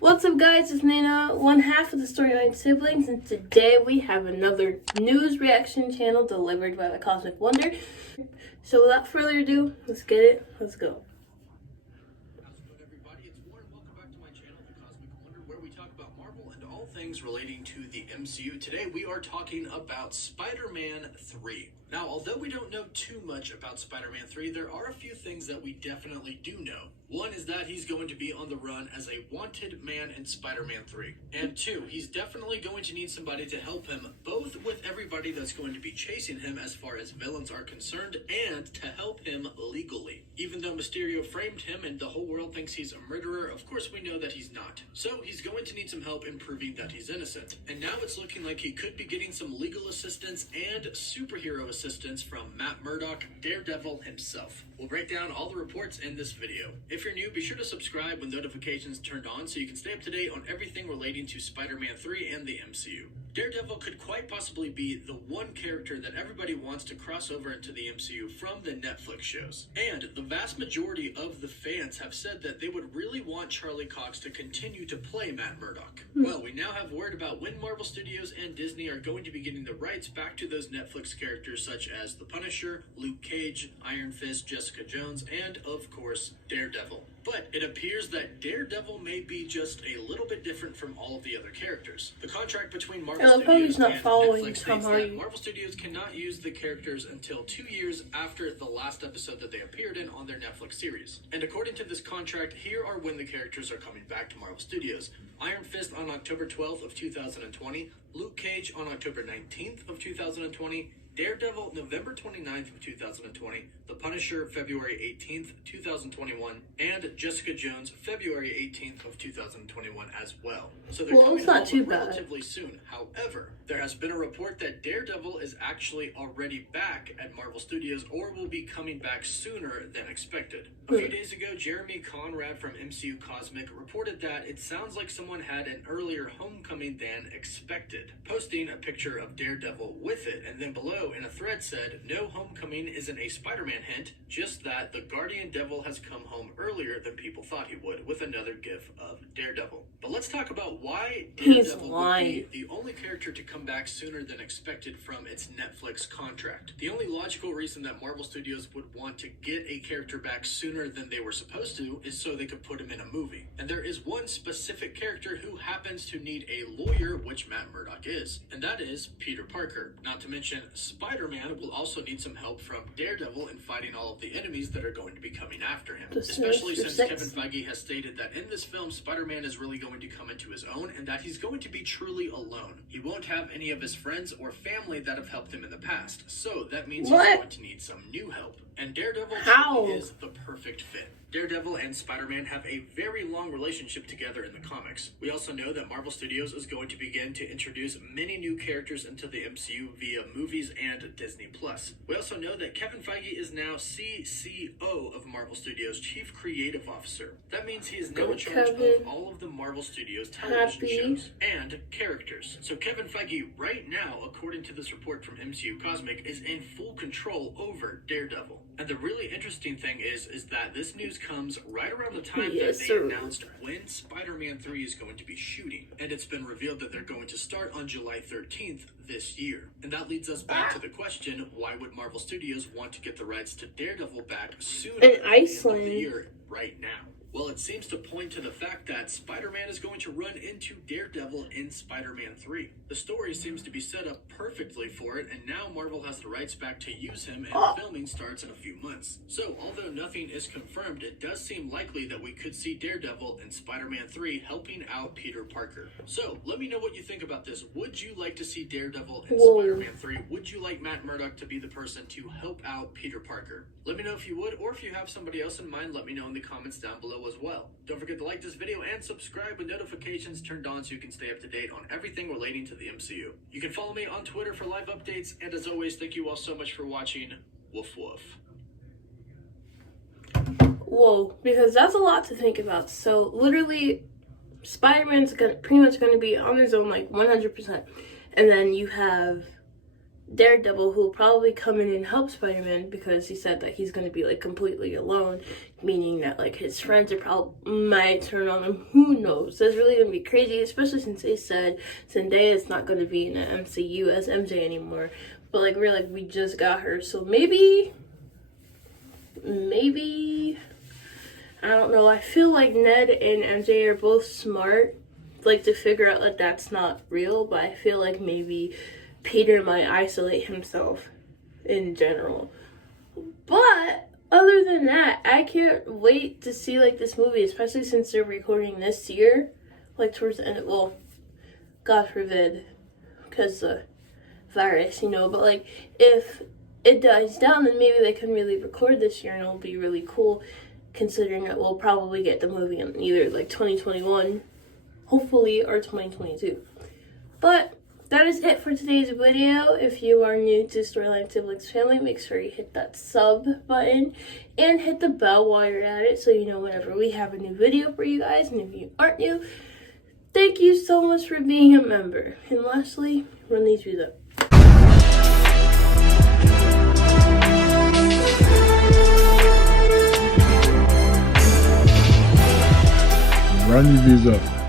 What's up, guys? It's Nina, one half of the Storyline Siblings, and today we have another news reaction channel delivered by the Cosmic Wonder. So without further ado, let's get it. Let's go. How's it going, everybody? It's Warren. Welcome back to my channel, The Cosmic Wonder, where we talk about Marvel and all things relating to the MCU. Today we are talking about Spider-Man 3. Now, although we don't know too much about Spider-Man 3, there are a few things that we definitely do know. One is that he's going to be on the run as a wanted man in Spider-Man 3. And two, he's definitely going to need somebody to help him, both with everybody that's going to be chasing him as far as villains are concerned, and to help him legally. Even though Mysterio framed him and the whole world thinks he's a murderer, of course we know that he's not. So he's going to need some help in proving that he's innocent. And now it's looking like he could be getting some legal assistance and superhero assistance from Matt Murdock, Daredevil himself. We'll break down all the reports in this video. If you're new, be sure to subscribe with notifications turned on so you can stay up to date on everything relating to Spider-Man 3 and the MCU. Daredevil could quite possibly be the one character that everybody wants to cross over into the MCU from the Netflix shows. And the vast majority of the fans have said that they would really want Charlie Cox to continue to play Matt Murdock. Well, we now have word about when Marvel Studios and Disney are going to be getting the rights back to those Netflix characters such as The Punisher, Luke Cage, Iron Fist, Jessica Jones, and of course, Daredevil. But it appears that Daredevil may be just a little bit different from all of the other characters. The contract between Marvel Studios and Netflix states that Marvel Studios cannot use the characters until 2 years after the last episode that they appeared in on their Netflix series. And according to this contract, here are when the characters are coming back to Marvel Studios. Iron Fist on October 12th of 2020, Luke Cage on October 19th of 2020, Daredevil November 29th of 2020, The Punisher February 18th, 2021, and Jessica Jones February 18th of 2021 as well. So they're coming home relatively soon. However, there has been a report that Daredevil is actually already back at Marvel Studios or will be coming back sooner than expected. A few days ago, Jeremy Conrad from MCU Cosmic reported that it sounds like someone had an earlier homecoming than expected, posting a picture of Daredevil with it, and then below in a thread said, "No homecoming isn't a Spider-Man hint, just that the Guardian Devil has come home earlier than people thought he would," with another gif of Daredevil. But let's talk about why Daredevil would be the only character to come back sooner than expected from its Netflix contract. The only logical reason that Marvel Studios would want to get a character back sooner than they were supposed to is so they could put him in a movie. And there is one specific character who happens to need a lawyer, which Matt Murdock is, and that is Peter Parker. Not to mention, Spider-Man will also need some help from Daredevil in fighting all of the enemies that are going to be coming after him. Especially since Kevin Feige has stated that in this film, Spider-Man is really going to come into his own and that he's going to be truly alone. He won't have any of his friends or family that have helped him in the past. So that means he's going to need some new help. And Daredevil is the perfect fit. Daredevil and Spider-Man have a very long relationship together in the comics. We also know that Marvel Studios is going to begin to introduce many new characters into the MCU via movies and Disney+. We also know that Kevin Feige is now CCO of Marvel Studios, Chief Creative Officer. That means he is now in charge of all of the Marvel Studios television shows and characters. So Kevin Feige right now, according to this report from MCU Cosmic, is in full control over Daredevil. And the really interesting thing is that this news comes right around the time that they announced when Spider-Man 3 is going to be shooting. And it's been revealed that they're going to start on July 13th this year. And that leads us back to the question, why would Marvel Studios want to get the rights to Daredevil back sooner than the end of the year right now? Well, it seems to point to the fact that Spider-Man is going to run into Daredevil in Spider-Man 3. The story seems to be set up perfectly for it, and now Marvel has the rights back to use him, and filming starts in a few months. So, although nothing is confirmed, it does seem likely that we could see Daredevil in Spider-Man 3 helping out Peter Parker. So, let me know what you think about this. Would you like to see Daredevil in Spider-Man 3? Would you like Matt Murdock to be the person to help out Peter Parker? Let me know if you would, or if you have somebody else in mind, let me know in the comments down below as well. Don't forget to like this video and subscribe with notifications turned on so you can stay up to date on everything relating to the MCU. You can follow me on Twitter for live updates, and as always, thank you all so much for watching. Woof woof. Whoa, because that's a lot to think about. So literally, Spider-Man's pretty much gonna be on his own, like 100%. And then you have Daredevil, who will probably come in and help Spider-Man because he said that he's going to be like completely alone, meaning that like his friends are probably might turn on him. Who knows? That's really going to be crazy, especially since they said Zendaya is not going to be in the MCU as MJ anymore. But like we just got her, so maybe I don't know. I feel like Ned and MJ are both smart, like to figure out that that's not real. But I feel like maybe Peter might isolate himself in general. But other than that, I can't wait to see like this movie, especially since they're recording this year, like towards the end. Well, God forbid, because the virus, But like if it dies down, then maybe they can really record this year, and it'll be really cool, considering that we'll probably get the movie in either like 2021, hopefully, or 2022. But that is it for today's video. If you are new to Storyline Siblings family, make sure you hit that sub button and hit the bell while you're at it so you know whenever we have a new video for you guys. And if you aren't new, thank you so much for being a member. And lastly, run these views up. Run your views up.